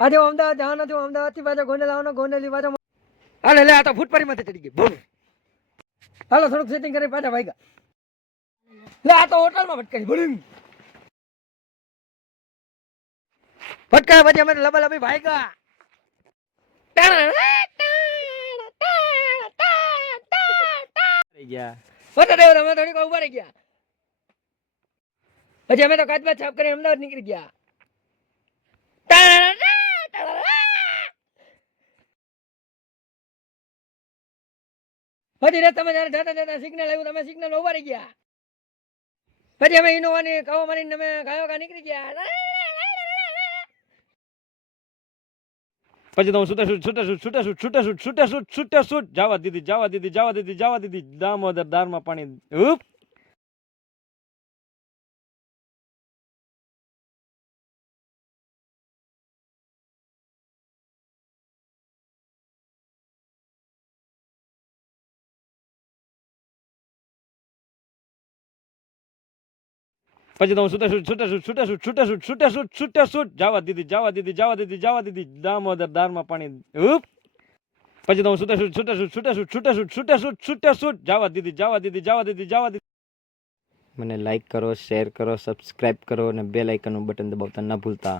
આજે અમદાવાદ જવાનો છું, અમદાવાદ થી પાછા ગોંડલ આવવાનો, ગોંડલ થી પાછા હાલે લે આ તો ફૂટપારી માંથી ચડી ગઈ. બોલ હાલો થોડુંક સેટિંગ કરી પાછા ભાગ્યા. લે આ તો હોટલમાં ભટકાઈ. બોલ ભટકાયા પછી અમે લબાલબી ભાગ્યા. અમે થોડીક ઉભા રહી ગયા. પછી અમે તો કાચબા છાપ કરીને અમદાવાદ નીકળી ગયા. પછી રસ્તામાં જયારે જતા જતા સિગ્નલ આવ્યું, તમે સિગ્નલ ઉભા રહી ગયા. પછી અમે ઇનોવાની કાવો મારીને અમે ગાયો નીકળી ગયા. પછી તો હું છૂટા જવા દીધી દામોદર દારમાં પાણી. પછી તો હું છૂટા જવા દીધી દામોદર દારમાં પાણી. પછી તો હું છૂટા જવા દીધી. મને લાઈક કરો, શેર કરો, સબસ્ક્રાઇબ કરો અને બેલ આઇકનનું બટન દબાવતા ના ભૂલતા.